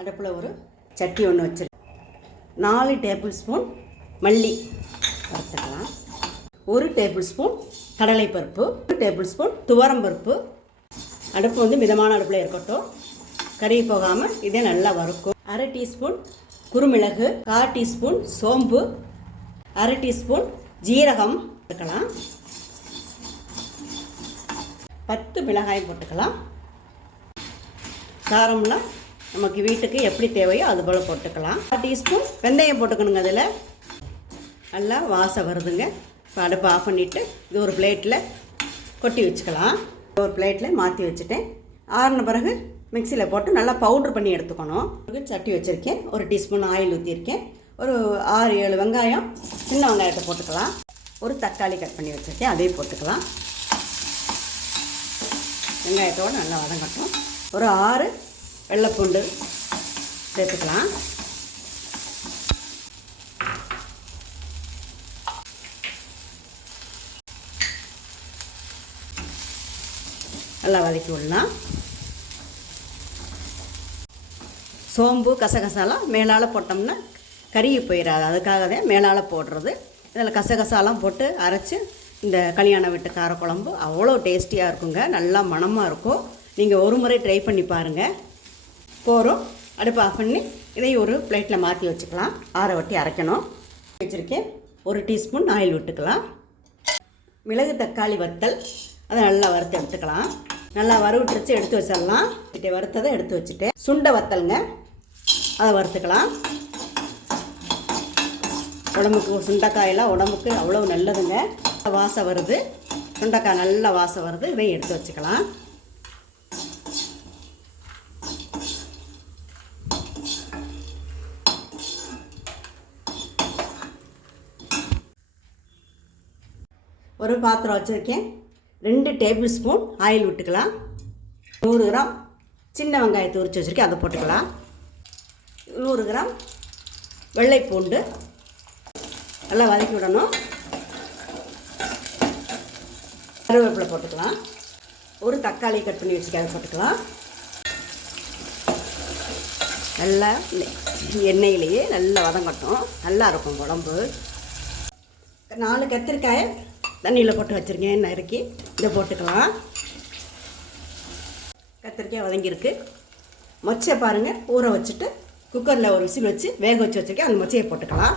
அடுப்பில் ஒரு சட்டி ஒன்று வச்சுருக்கேன். 4 டேபிள் ஸ்பூன் மல்லி வறுத்துக்கலாம். 1 டேபிள் ஸ்பூன் கடலைப்பருப்பு, 1 டேபிள் ஸ்பூன் துவரம்பருப்பு. அடுப்பு வந்து மிதமான அடுப்பில் இருக்கட்டும், கறி போகாமல் இதே நல்லா வறுக்கும். 1/2 டீஸ்பூன் குறுமிளகு, 1/4 டீஸ்பூன் சோம்பு, 1/2 டீஸ்பூன் ஜீரகம் போட்டுக்கலாம். 10 மிளகாய் போட்டுக்கலாம். காரம்லாம் நமக்கு வீட்டுக்கு எப்படி தேவையோ அது போல் போட்டுக்கலாம். 1/2 டீஸ்பூன் வெந்தயம் போட்டுக்கணுங்க. அதில் நல்லா வாசம் வருதுங்க. இப்போ அடுப்பை ஆஃப் பண்ணிவிட்டு இது ஒரு பிளேட்டில் கொட்டி வச்சுக்கலாம். ஒரு பிளேட்டில் மாற்றி வச்சுட்டேன். ஆறின பிறகு மிக்சியில் போட்டு நல்லா பவுட்ரு பண்ணி எடுத்துக்கணும். சட்டி வச்சுருக்கேன். 1 டீஸ்பூன் ஆயில் ஊற்றிருக்கேன். ஒரு 6-7 வெங்காயம், சின்ன வெங்காயத்தை போட்டுக்கலாம். ஒரு தக்காளி கட் பண்ணி வச்சுருக்கேன், அதையும் போட்டுக்கலாம். வெங்காயத்தோடு நல்லா வதங்கட்டும். ஒரு 6 வெள்ளைப்பூண்டு சேர்த்துக்கலாம். நல்லா வதக்கி விடலாம். சோம்பு கசகசாலாம் மேலால் போட்டோம்னா கருகி போயிடாது, அதுக்காக தான் மேலால் போடுறது. இதில் கசகசாலாம் போட்டு அரைச்சி இந்த கல்யாண வீட்டு காரக்குழம்பு அவ்வளோ டேஸ்டியாக இருக்குங்க. நல்லா மணமாக இருக்கும். நீங்கள் ஒரு முறை ட்ரை பண்ணி பாருங்கள். போகிறோம். அடுப்பு ஆஃப் பண்ணி இதையும் ஒரு பிளேட்டில் மாற்றி வச்சுக்கலாம். ஆற வட்டி அரைக்கணும். வச்சுருக்கேன். 1 டீஸ்பூன் ஆயில் விட்டுக்கலாம். மிளகு தக்காளி வத்தல் அதை நல்லா வறுத்து எடுத்துக்கலாம். நல்லா வறுவிட்டுருச்சு எடுத்து வச்சிடலாம். வறுத்ததை எடுத்து வச்சுட்டேன். சுண்டை வத்தலுங்க, அதை வறுத்துக்கலாம். உடம்புக்கு சுண்டைக்காயெல்லாம் உடம்புக்கு அவ்வளோ நல்லதுங்க. வாசம் வருது, சுண்டைக்காய் நல்லா வாசம் வருது. இதையும் எடுத்து வச்சுக்கலாம். ஒரு பாத்திரம் வச்சுருக்கேன். 2 டேபிள் ஸ்பூன் ஆயில் விட்டுக்கலாம். 100 கிராம் சின்ன வெங்காயத்தை உரித்து வச்சுருக்கேன், அதை போட்டுக்கலாம். 100 கிராம் வெள்ளைப்பூண்டு நல்லா வதக்கி விடணும். கருவேப்பிலை போட்டுக்கலாம். ஒரு தக்காளி கட் பண்ணி வச்சுக்க, அதை போட்டுக்கலாம். நல்லா எண்ணெயிலேயே நல்லா வதங்கட்டும், நல்லா இருக்கும் குழம்பு. 4 கத்திரிக்காயை தண்ணியில் போட்டு வச்சுருக்கேன், நறுக்கி இதை போட்டுக்கலாம். கத்திரிக்காய் வதங்கியிருக்கு. மொச்சை பாருங்கள், ஊற வச்சுட்டு குக்கரில் ஒரு விசில் வச்சு வேக வச்சு வச்சுருக்கேன். அந்த மொச்சையை போட்டுக்கலாம்.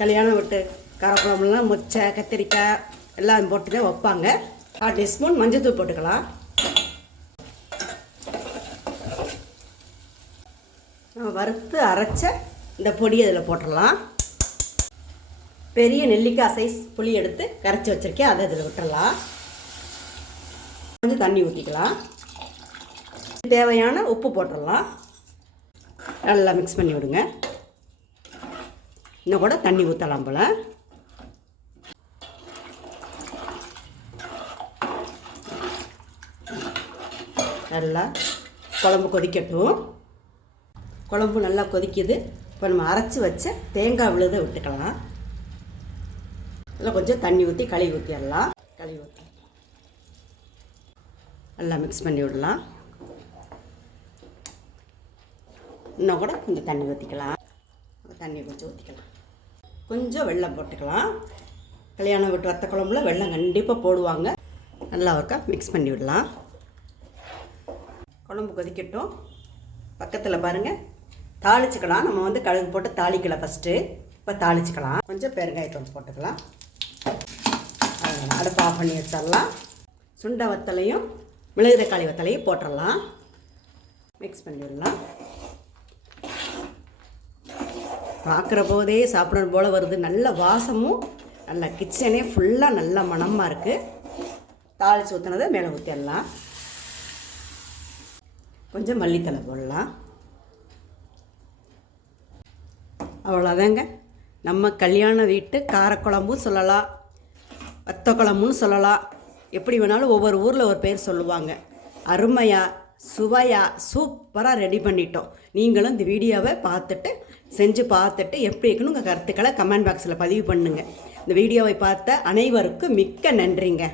கல்யாணம் விட்டு காரக்குழம்புலாம் மொச்சை கத்திரிக்காய் எல்லாம் போட்டு தான் வைப்பாங்க. 1/4 டீஸ்பூன் மஞ்சள்தூள் போட்டுக்கலாம். நம்ம வறுத்து அரைச்ச இந்த பொடி அதில் போட்டுடலாம். பெரிய நெல்லிக்காய் சைஸ் புளி எடுத்து கரைச்சி வச்சுருக்கேன், அதை இதில் விட்டுடலாம். கொஞ்சம் தண்ணி ஊற்றிக்கலாம். தேவையான உப்பு போட்டுடலாம். நல்லா மிக்ஸ் பண்ணி விடுங்க. இன்னும் கூட தண்ணி ஊற்றலாம் போல். நல்லா குழம்பு கொதிக்கட்டும். குழம்பு நல்லா கொதிக்குது. இப்போ நம்ம அரைச்சி வச்ச தேங்காய் விழுதை விட்டுக்கலாம். அதில் கொஞ்சம் தண்ணி ஊற்றி கழுவி ஊற்றிடலாம். கழுவி ஊற்றி நல்லா மிக்ஸ் பண்ணி விடலாம். இன்னும் கூட கொஞ்சம் தண்ணி ஊற்றிக்கலாம். தண்ணி கொஞ்சம் ஊற்றிக்கலாம். கொஞ்சம் வெல்லம் போட்டுக்கலாம். கல்யாணம் வீட்டு வத்த குழம்புல வெல்லம் கண்டிப்பாக போடுவாங்க. நல்லா ஒருக்கா மிக்ஸ் பண்ணி விடலாம். குழம்பு கொதிக்கட்டும். பக்கத்தில் பாருங்கள், தாளிச்சுக்கலாம். நம்ம வந்து கடுகு போட்டு தாளிக்கலாம் ஃபஸ்ட்டு. இப்போ தாளிச்சுக்கலாம். கொஞ்சம் பெருங்காயத்தூள் போட்டுக்கலாம். அடுப்பு ஆஃப் பண்ணி வச்சிடலாம். சுண்டை வத்தலையும் மிளகு தக்காளி வத்தலையும் போட்டுடலாம். மிக்ஸ் பண்ணி விடலாம். பார்க்குற போதே சாப்பிடணும் போல் வருது. நல்ல வாசமும் நல்ல கிச்சனே ஃபுல்லாக நல்ல மணமாக இருக்குது. தாளித்து ஊற்றினதை மேலே ஊற்றிடலாம். கொஞ்சம் மல்லித்தலை போடலாம். அவ்வளோதாங்க. நம்ம கல்யாண வீட்டு காரக்குழம்பும் சொல்லலாம், வத்த குழம்புன்னு சொல்லலாம். எப்படி வேணாலும் ஒவ்வொரு ஊரில் ஒரு பேர் சொல்லுவாங்க. அருமையாக சுவையாக சூப்பராக ரெடி பண்ணிட்டோம். நீங்களும் இந்த வீடியோவை பார்த்துட்டு செஞ்சு பார்த்துட்டு எப்படி இருக்குன்னு உங்கள் கருத்துக்களை கமெண்ட் பாக்ஸில் பதிவு பண்ணுங்கள். இந்த வீடியோவை பார்த்த அனைவருக்கும் மிக்க நன்றிங்க.